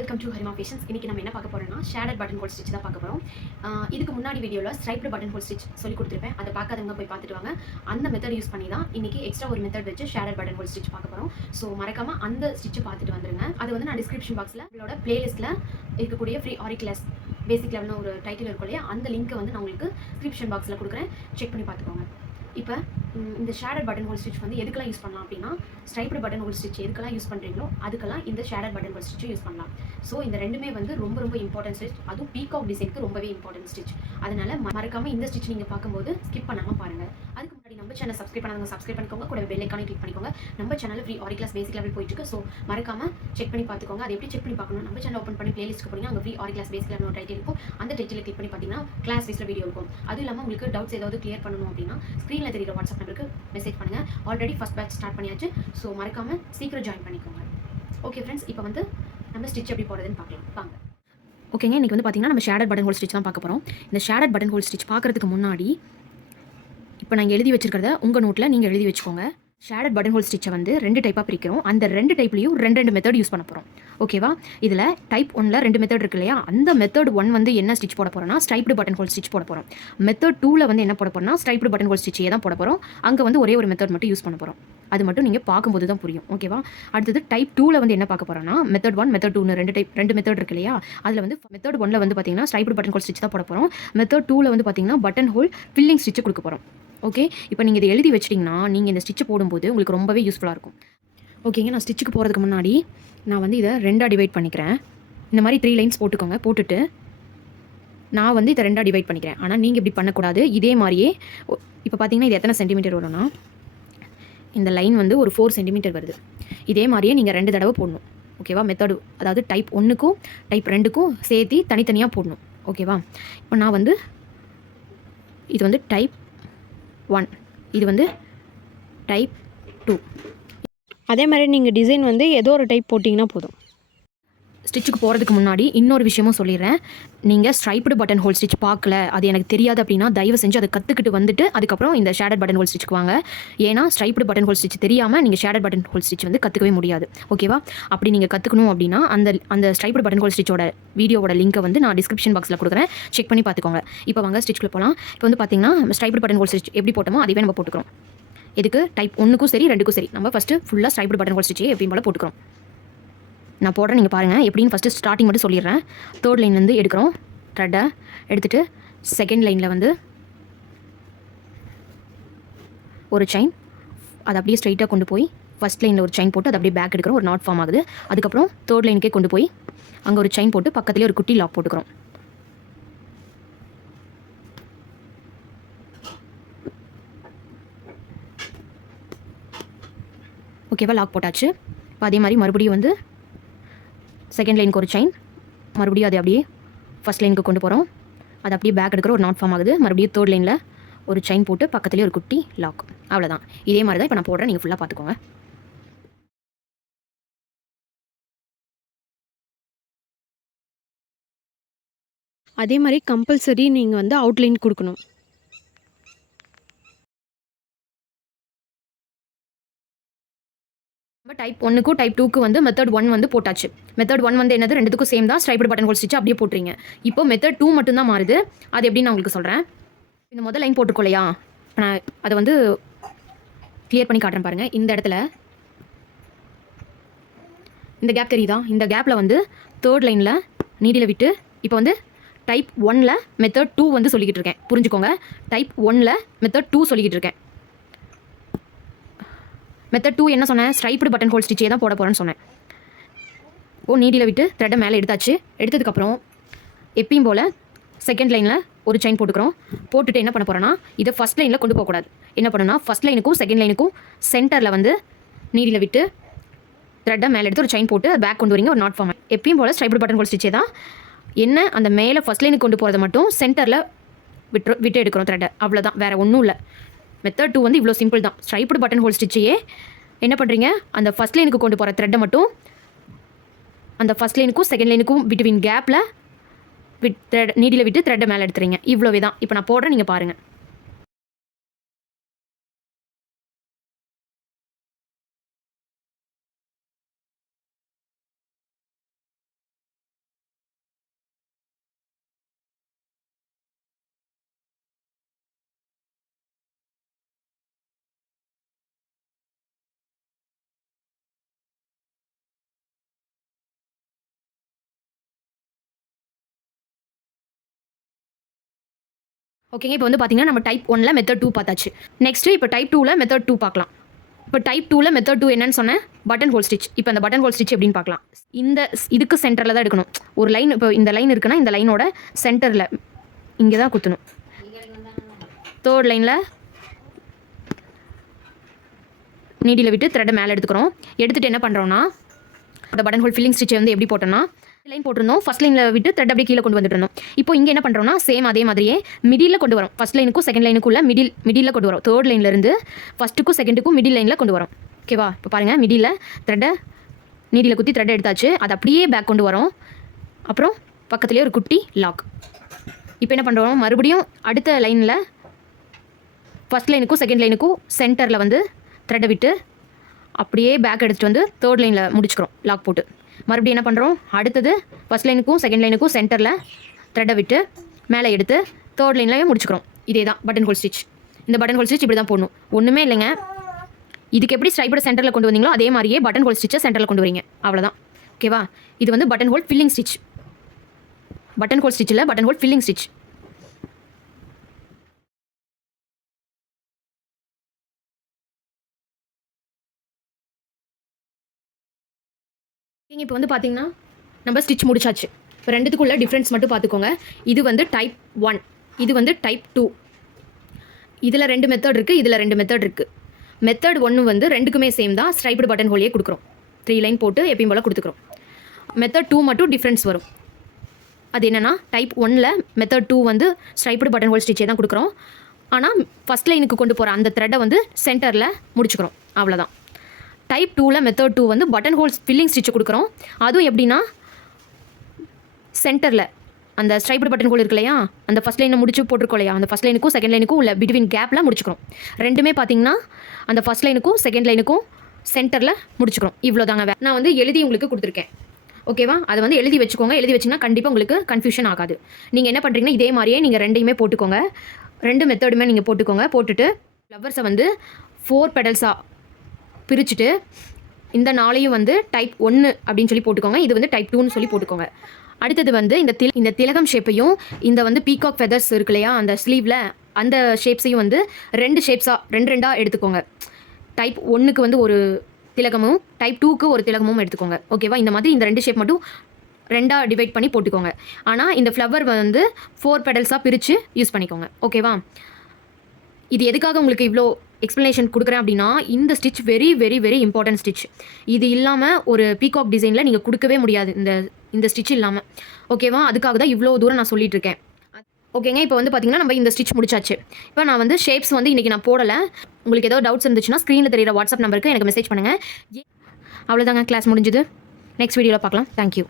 Welcome to Harima fashions இன்னைக்கு நம்ம என்ன பார்க்க போகிறோம்னா ஷேடட் பட்டன் ஹோல் ஸ்டிச் தான் பார்க்க போகிறோம் இதுக்கு முன்னாடி வீடியோவில் ஸ்ட்ரைப்டு பட்டன் ஹோல் ஸ்டிச் சொல்லி கொடுத்துருப்பேன். அதை பார்க்காதவங்க போய் பார்த்துட்டு வாங்க. அந்த மெத்தட் யூஸ் பண்ணி தான் இன்றைக்கி எக்ஸ்ட்ரா ஒரு மெத்தட் வச்சு ஷேடட் பட்டன் ஹோல் ஸ்டிச் பார்க்க போகிறோம் ஸோ மறக்காமல் அந்த ஸ்டிச்சை பார்த்துட்டு வந்துருங்க. அது வந்து நான் டிஸ்கிரிப்ஷன் பாக்ஸில் உங்களோட பிளேலிஸ்ட்டில் இருக்கக்கூடிய ஃப்ரீ ஆரி கிளாஸ் பேசிக் லெவலில் ஒரு டைட்டில் இருக்கும் இல்லையா? அந்த லிங்க்கை வந்து நான் உங்களுக்கு டிஸ்கிரிப்ஷன் பாக்ஸில் கொடுக்குறேன். செக் பண்ணி பார்த்துக்கோங்க. இப்போ இந்த ஷேடட் பட்டன் ஹோல் ஸ்டிச் வந்து எதுக்கெல்லாம் யூஸ் பண்ணலாம் அப்படின்னா ஸ்ட்ரைப்டு பட்டன் ஹோல் ஸ்டிச் எதுக்கெல்லாம் யூஸ் பண்ணுறீங்களோ அதுக்கெல்லாம் இந்த ஷேடட் பட்டன் ஹோல் ஸ்டிச்சும் யூஸ் பண்ணலாம். ஸோ இந்த ரெண்டுமே வந்து ரொம்ப ரொம்ப இம்பார்ட்டன்ட் ஸ்டிச் அதுவும் பீகாக் டிசைனுக்கு ரொம்பவே இம்பார்ட்டன்ட் ஸ்டிச் அதனால மறக்காமல் இந்த ஸ்டிச் நீங்கள் பார்க்கும்போது ஸ்கிப் பண்ணாமல் பாருங்கள் அதுக்கு முன்னாடி நம்ம சேனல் சப்ஸ்கிரைப் பண்ணாதவங்க சப்ஸ்கிரைப் பண்ணிக்கோங்க. கூட பெல் ஐக்கானே கிளிக் பண்ணிக்கோங்க. நம்ம channel free Aari class basic level போயிட்டு ஸோ மறக்காமல் செக் பண்ணி பார்த்துக்கோங்க. அதை எப்படி செக் பண்ணி பார்க்கணும் நம்ம சேனல் ஓப்பன் பண்ணி பிளேலிஸ்ட் போனீங்க அங்கே free Aari class basic level title இருக்கும். அந்த டைட்டில் கிளிக் பண்ணி பார்த்தீங்கன்னா கிளாஸ் வைஸில் வீடியோ இருக்கும். அதுவும் இல்லாமல் உங்களுக்கு டவுட்ஸ் ஏதாவது கிளியர் பண்ணணும் அப்படின்னா ஸ்க்ரீனில் தெரியுற வாட்ஸ்அப் நம்பருக்கு மெசேஜ் பண்ணுங்கள் ஆல்ரெடி ஃபஸ்ட் பேட்ச் ஸ்டார்ட் பண்ணியாச்சு. ஸோ மறக்காமல் சீக்கிரம் ஜாயின் பண்ணிக்கோங்க. ஓகே ஃப்ரெண்ட்ஸ் இப்போ வந்து நம்ம ஸ்டிச் எப்படி போடுறதுன்னு பார்க்கலாம். வாங்க. ஓகேங்க இன்றைக்கி வந்து பார்த்தீங்கன்னா நம்ம ஷேடட் பட்டன் ஹோல் ஸ்டிச் தான் பார்க்க போகிறோம் இந்த ஷேடட் பட்டன் ஹோல் ஸ்டிச் பார்க்குறதுக்கு முன்னாடி இப்போ நாங்கள் எழுதி வச்சுருக்கிறத உங்கள் நோட்டில் நீங்கள் எழுதி வச்சுக்கோங்க. ஷேடட் பட்டன் ஹோல் ஸ்டிச்சை வந்து ரெண்டு டைப்பாக பிரிக்கிறோம். அந்த ரெண்டு டைப்லையும் ரெண்டு ரெண்டு மெத்தட் யூஸ் பண்ண போகிறோம் ஓகேவா இதில் டைப் ஒனில் ரெண்டு மெத்தட் இருக்கு இல்லையா? அந்த மெத்தட் ஒன் வந்து என்ன ஸ்டிச் போட போகிறோம்னா ஸ்ட்ரைப்டு பட்டன் ஹோல் ஸ்டிச் போட போகிறோம் மெத்தட் டூவில் வந்து என்ன போட போகிறோம்னா ஸ்ட்ரைப்டு பட்டன் ஹோல் ஸ்டிச்சே தான் போட போகிறோம் அங்கே வந்து ஒரே ஒரு மெத்தட் மட்டும் யூஸ் பண்ண போகிறோம் அது மட்டும் நீங்கள் பார்க்கும்போது தான் புரியும். ஓகேவா அடுத்தது டைப் டூவில் வந்து என்ன பார்க்க போகிறோம்னா மெத்தட் ஒன் மெத்தட் டூன்னு ரெண்டு டைப் ரெண்டு மெத்தட் இருக்கு இல்லையா? அதில் வந்து மெத்தட் ஒன்ல வந்து பார்த்தீங்கன்னா ஸ்ட்ரைப்டு பட்டன் ஹோல் ஸ்டிச் தான் போட போகிறோம் மெத்தட் டூவில் வந்து பார்த்தீங்கன்னா பட்டன் ஹோல் ஃபில்லிங் ஸ்டிச்சு கொடுக்க போகிறோம் ஓகே இப்போ நீங்கள் இதை எழுதி வச்சிட்டிங்கன்னா நீங்கள் இந்த ஸ்டிச்சை போடும்போது உங்களுக்கு ரொம்பவே யூஸ்ஃபுல்லாக இருக்கும். ஓகேங்க நான் ஸ்டிச்சுக்கு போகிறதுக்கு முன்னாடி நான் வந்து இதை ரெண்டாக டிவைட் பண்ணிக்கிறேன். இந்த மாதிரி த்ரீ லைன்ஸ் போட்டுக்கோங்க போட்டுட்டு நான் வந்து இதை ரெண்டாக டிவைட் பண்ணிக்கிறேன். ஆனால் நீங்கள் இப்படி பண்ணக்கூடாது. இதே மாதிரியே இப்போ பார்த்தீங்கன்னா இது எத்தனை சென்டிமீட்டர் வரும்னா இந்த லைன் வந்து ஒரு ஃபோர் சென்டிமீட்டர் வருது. இதே மாதிரியே நீங்கள் ரெண்டு தடவை போடணும். ஓகேவா மெத்தடு அதாவது டைப் ஒன்றுக்கும் டைப் ரெண்டுக்கும் சேர்த்து தனித்தனியாக போடணும். ஓகேவா இப்போ நான் வந்து இது வந்து டைப் ஒன் இது வந்து டைப் டூ அதே மாதிரி நீங்கள் டிசைன் வந்து ஏதோ ஒரு டைப் போட்டிங்கன்னா போதும். ஸ்டிச்சுக்கு போகிறதுக்கு முன்னாடி இன்னொரு விஷயமும் சொல்லிடுறேன். நீங்கள் ஸ்ட்ரைப்டு பட்டன் ஹோல் ஸ்டிச் பார்க்கல அது எனக்கு தெரியாது அப்படின்னா தயவு செஞ்சு அதை கற்றுக்கிட்டு வந்துட்டு அதுக்கப்புறம் இந்த ஷேடட் பட்டன் ஹோல் ஸ்டிச்சுக்கு வாங்க. ஏன்னா ஸ்ட்ரைப்டு பட்டன் ஹோல் ஸ்டிச் தெரியாமல் நீங்கள் ஷேடட் பட்டன் ஹோல் ஸ்டிச் வந்து கற்றுக்கவே முடியாது. ஓகேவா அப்படி நீங்கள் கற்றுக்கணும் அப்படின்னா அந்த அந்த ஸ்ட்ரைப்டு பட்டன் ஹோல் ஸ்டிச்சோட வீடியோவோட லிங்கை வந்து நான் டிஸ்கிரிப்ஷன் பாக்ஸில் கொடுக்குறேன். செக் பண்ணி பார்த்துக்கோங்க. இப்போ வாங்க ஸ்டிச்சுக்குள்ள போகலாம் இப்போ வந்து பார்த்தீங்கன்னா ஸ்ட்ரைப்டு பட்டன் ஹோல் ஸ்டிச் எப்படி போட்டோமோ அதுவே நம்ம போட்டுக்கிறோம். இதுக்கு டைப் ஒன்றுக்கும் சரி ரெண்டுக்கும் சரி. நம்ம ஃபஸ்ட்டு ஃபுல்லாக ஸ்ட்ரைப்டு பட்டன் ஹோல் ஸ்டிச்சே எப்பயும் போல் போட்டுக்கிறோம். நான் போடுறேன் நீங்கள் பாருங்கள் எப்படின்னு ஃபஸ்ட்டு ஸ்டார்டிங் மட்டும் சொல்லிடுறேன். தேர்ட் லைன்லேருந்து எடுக்கிறோம். த்ரெட்டை எடுத்துகிட்டு செகண்ட் லைனில் வந்து ஒரு செயின் அதை அப்படியே ஸ்ட்ரைட்டாக கொண்டு போய் ஃபஸ்ட் லைனில் ஒரு செயின் போட்டு அதை அப்படியே பேக் எடுக்கிறோம். ஒரு நாட் ஃபார்ம் ஆகுது. அதுக்கப்புறம் தேர்ட் லைனுக்கே கொண்டு போய் அங்கே ஒரு செயின் போட்டு பக்கத்துலேயே ஒரு குட்டி லாக் போட்டுக்கிறோம். ஓகேவா லாக் போட்டாச்சு. இப்போ அதே மாதிரி மறுபடியும் வந்து செகண்ட் லைனுக்கு ஒரு செயின் மறுபடியும் அதை அப்படியே ஃபஸ்ட் லைனுக்கு கொண்டு போகிறோம் அது அப்படியே பேக் எடுக்கிற ஒரு நாட் ஃபார்ம் ஆகுது. மறுபடியும் தேர்ட் லைனில் ஒரு செயின் போட்டு பக்கத்துலேயே ஒரு குட்டி லாக் அவ்வளோதான் இதே மாதிரி தான் இப்போ நான் போடுறேன். நீங்கள் ஃபுல்லாக பார்த்துக்கோங்க அதே மாதிரி கம்பல்சரி நீங்கள் வந்து அவுட்லைன் கொடுக்கணும். நம்ம டைப் ஒன்றுக்கும் டைப் டூக்கு வந்து மெத்தட் ஒன் வந்து போட்டாச்சு. மெத்தட் ஒன் வந்து என்னது? ரெண்டுத்துக்கும் சேம் தான். ஸ்ட்ரைப்டு பட்டன் ஹோல் ஸ்டிச் அப்படியே போட்டுறீங்க. இப்போ மெத்தட் டூ மட்டும்தான் மாறுது. அது எப்படின்னு நான் உங்களுக்கு சொல்கிறேன் இந்த முதல் லைன் போட்டிருக்கோம் இல்லையா? நான் அதை வந்து கிளியர் பண்ணி காட்டுறேன் பாருங்கள் இந்த இடத்துல இந்த கேப் தெரியுதா? இந்த கேப்பில் வந்து தேர்ட் லைனில் நீடியில் விட்டு இப்போ வந்து டைப் ஒனில் மெத்தட் டூ வந்து சொல்லிக்கிட்டு இருக்கேன். புரிஞ்சுக்கோங்க. டைப் ஒனில் மெத்தட் டூ சொல்லிக்கிட்டு இருக்கேன். மெத்தட் டூ என்ன சொன்னேன்? ஸ்ட்ரைப்டு பட்டன் ஹோல் ஸ்டிச்சே தான் போட போகிறேன்னு சொன்னேன். ஓ நீடியில் விட்டு த்ரெட்டை மேலே எடுத்தாச்சு. எடுத்ததுக்கப்புறம் எப்பயும் போல் செகண்ட் லைனில் ஒரு செயின் போட்டுக்கிறோம். போட்டுட்டு என்ன பண்ண போகிறோன்னா இதை ஃபஸ்ட் லைனில் கொண்டு போகக்கூடாது என்ன பண்ணணும்னா ஃபஸ்ட் லைனுக்கும் செகண்ட் லைனுக்கும் சென்டரில் வந்து நீடியில் விட்டு த்ரெட்டை மேலே எடுத்து ஒரு செயின் போட்டு பேக் கொண்டு வரீங்க ஒரு நாட் ஃபார்ம் எப்பயும் போல் ஸ்ட்ரைப்டு பட்டன் ஹோல் ஸ்டிச்சே தான் என்ன அந்த மேலே ஃபஸ்ட் லைனுக்கு கொண்டு போகிறத மட்டும் சென்டரில் விட்டு விட்டு எடுக்கிறோம் த்ரெட்டை அவ்வளோதான் வேறு ஒன்றும் இல்லை. மெத்தட் டூ வந்து இவ்வளோ சிம்பிள் தான். ஸ்ட்ரைப்டு பட்டன் ஹோல் ஸ்டிச்சையே என்ன பண்ணுறீங்க அந்த ஃபஸ்ட் லைனுக்கு கொண்டு போகிற த்ரெட்டை மட்டும் அந்த ஃபஸ்ட் லைனுக்கும் செகண்ட் லைனுக்கும் பிட்வீன் கேப்பில் விட் த்ரெட் நீடியில் விட்டு த்ரெட்டை மேலே எடுத்துறீங்க. இவ்வளோவே தான். இப்போ நான் போடுறேன் நீங்கள் பாருங்கள் ஓகேங்க இப்போ வந்து பார்த்தீங்கன்னா நம்ம டைப் ஒனில் மெத்தட் டூ பார்த்தாச்சு. நெக்ஸ்ட்டு இப்போ டைப் டூவில் மெத்தட் டூ பார்க்கலாம். இப்போ டைப் டூவில் மெத்தட் டூ என்னன்னு சொன்னேன் பட்டன் ஹோல் ஸ்டிச் இப்போ அந்த பட்டன் ஹோல் ஸ்டிச் எப்படின்னு பார்க்கலாம். இந்த இதுக்கு சென்டரில் தான் எடுக்கணும். ஒரு லைன் இப்போ இந்த லைன் இருக்குன்னா இந்த லைனோட சென்டரில் இங்கே தான் குத்தணும். தேர்ட் லைனில் நீடியில் விட்டு த்ரெட்டை மேலே எடுத்துக்கிறோம். எடுத்துகிட்டு என்ன பண்ணுறோன்னா அந்த பட்டன் ஹோல் ஃபில்லிங் ஸ்டிச்சை வந்து எப்படி போட்டோம்னா லைன் போட்டிருந்தோம். ஃபஸ்ட் லைனில் விட்டு த்ரெட் அப்படியே கீழே கொண்டு வந்துட்டு இருந்தோம். இப்போ இங்கே என்ன பண்ணுறோம்னா சேம் அதே மாதிரியே மிடில் கொண்டு வரோம். ஃபஸ்ட் லைனுக்கும் செகண்ட் லைனுக்குள்ள மிடில் மிடில் கொண்டு வரும். தேர்ட் லைன்லேருந்து ஃபஸ்ட்டுக்கும் செகண்டுக்கும் மிடில் லைனில் கொண்டு வரும். ஓகேவா இப்போ பாருங்கள் மிடில் த்ரெட்டை நீடியில் குத்தி த்ரெட் எடுத்தாச்சு. அது அப்படியே பேக் கொண்டு வரோம். அப்புறம் பக்கத்துலேயே ஒரு குட்டி லாக் இப்போ என்ன பண்ணுறோம் மறுபடியும் அடுத்த லைனில் ஃபஸ்ட் லைனுக்கும் செகண்ட் லைனுக்கும் சென்டரில் வந்து த்ரெட்டை விட்டு அப்படியே பேக் எடுத்துகிட்டு வந்து தேர்ட் லைனில் முடிச்சுக்கிறோம். லாக் போட்டு. மறுபடியும் என்ன பண்ணுறோம் அடுத்தது ஃபஸ்ட் லைனுக்கும் செகண்ட் லைனுக்கும் சென்டரில் த்ரெட்டை விட்டு மேலே எடுத்து தேர்ட் லைன்லேயே முடிச்சுக்கிறோம். இதே தான் பட்டன் ஹோல் ஸ்டிச் இந்த பட்டன் ஹோல் ஸ்டிச் இப்படி தான் போடணும். ஒன்றுமே இல்லைங்க. இதுக்கு எப்படி ஸ்ட்ரைப்போட சென்டரில் கொண்டு வந்தீங்களோ அதே மாதிரியே பட்டன் ஹோல் ஸ்டிச்சை சென்டரில் கொண்டு வரீங்க. அவ்வளோதான் ஓகேவா இது வந்து button hole filling stitch button hole ஸ்டிச்சில் button hole filling stitch நீங்கள் இப்போ வந்து பார்த்தீங்கன்னா நம்ம ஸ்டிச் முடிச்சாச்சு. இப்போ ரெண்டுத்துக்குள்ள டிஃப்ரென்ஸ் மட்டும் பார்த்துக்கோங்க இது வந்து டைப் ஒன் இது வந்து டைப் டூ இதில் ரெண்டு மெத்தட் இருக்குது இதில் ரெண்டு மெத்தட் இருக்குது மெத்தட் ஒன்று வந்து ரெண்டுக்குமே சேம் தான். ஸ்ட்ரைப்டு பட்டன் ஹோலியே கொடுக்குறோம். த்ரீ லைன் போட்டு எப்பயும் போல் கொடுத்துக்குறோம். மெத்தட் டூ மட்டும் டிஃப்ரென்ஸ் வரும். அது என்னென்னா டைப் ஒனில் மெத்தட் டூ வந்து ஸ்ட்ரைப்டு பட்டன் ஹோல் ஸ்டிச்சே தான் கொடுக்குறோம். ஆனால் ஃபஸ்ட் லைனுக்கு கொண்டு போகிற அந்த த்ரெட்டை வந்து சென்டரில் முடிச்சுக்கிறோம். அவ்வளோதான் டைப் டூவில் மெத்தட் டூ வந்து பட்டன் ஹோல்ஸ் ஃபில்லிங் ஸ்டிச்சு கொடுக்குறோம். அதுவும் எப்படின்னா சென்டரில் அந்த ஸ்ட்ரைப்டு பட்டன் ஹோல் இருக்கு இல்லையா? அந்த ஃபஸ்ட் லைனை முடிச்சு போட்டிருக்கோம் இல்லையா? அந்த ஃபஸ்ட் லைனுக்கும் செகண்ட் லைனுக்கும் உள்ள பிட்வீன் கேப்பில் முடிச்சுக்கிறோம். ரெண்டுமே பார்த்தீங்கன்னா அந்த ஃபஸ்ட் லைனுக்கும் செகண்ட் லைனுக்கும் சென்டரில் முடிச்சுக்கிறோம். இவ்வளோ தாங்க வே- நான் வந்து எழுதி உங்களுக்கு கொடுத்துருக்கேன். ஓகேவா அதை வந்து எழுதி வச்சுக்கோங்க. எழுதி வச்சிங்கன்னா கண்டிப்பாக உங்களுக்கு கன்ஃபியூஷன் ஆகாது. நீங்கள் என்ன பண்ணுறீங்கன்னா இதே மாதிரியே நீங்கள் ரெண்டையுமே போட்டுக்கோங்க. ரெண்டு மெத்தடுமே நீங்கள் போட்டுக்கோங்க. போட்டுட்டு ஃப்ளவர்ஸை வந்து ஃபோர் பெடல்ஸாக பிரிச்சுட்டு இந்த நாளையும் வந்து டைப் ஒன்று அப்படின்னு சொல்லி போட்டுக்கோங்க. இது வந்து டைப் டூன்னு சொல்லி போட்டுக்கோங்க. அடுத்தது வந்து இந்த தில் இந்த திலகம் ஷேப்பையும் இந்த வந்து பீகாக் ஃபெதர்ஸ் இருக்கு இல்லையா அந்த ஸ்லீவில் அந்த ஷேப்ஸையும் வந்து ரெண்டு ஷேப்ஸாக ரெண்டு ரெண்டாக எடுத்துக்கோங்க. டைப் ஒன்றுக்கு வந்து ஒரு திலகமும் டைப் டூக்கு ஒரு திலகமும் எடுத்துக்கோங்க. ஓகேவா இந்த மாதிரி இந்த ரெண்டு ஷேப் மட்டும் ரெண்டாக டிவைட் பண்ணி போட்டுக்கோங்க. ஆனால் இந்த ஃப்ளவர் வந்து ஃபோர் பெடல்ஸாக பிரித்து யூஸ் பண்ணிக்கோங்க. ஓகேவா இது எதுக்காக உங்களுக்கு இவ்வளோ எக்ஸ்ப்ளனேஷன் கொடுக்குறேன் அப்படின்னா இந்த stitch very very very important stitch இது இல்லாமல் ஒரு பீகாக் டிசைனில் நீங்கள் கொடுக்கவே முடியாது இந்த இந்த ஸ்டிச் இல்லாமல் ஓகேவா அதுக்காக தான் இவ்வளோ தூரம் நான் சொல்லிட்டு இருக்கேன். ஓகேங்க இப்போ வந்து பார்த்தீங்கன்னா நம்ம இந்த ஸ்டிச் முடிச்சாச்சு. இப்போ நான் வந்து ஷேப்ஸ் வந்து இன்றைக்கி நான் போடலை. உங்களுக்கு ஏதோ டவுட்ஸ் இருந்துச்சுன்னா ஸ்க்ரீனில் தெரியிற வாட்ஸ்அப் நம்பருக்கு எனக்கு மெசேஜ் பண்ணுங்கள் அவ்வளோதாங்க கிளாஸ் முடிஞ்சுது. நெக்ஸ்ட் வீடியோவில் பார்க்கலாம் தேங்க்யூ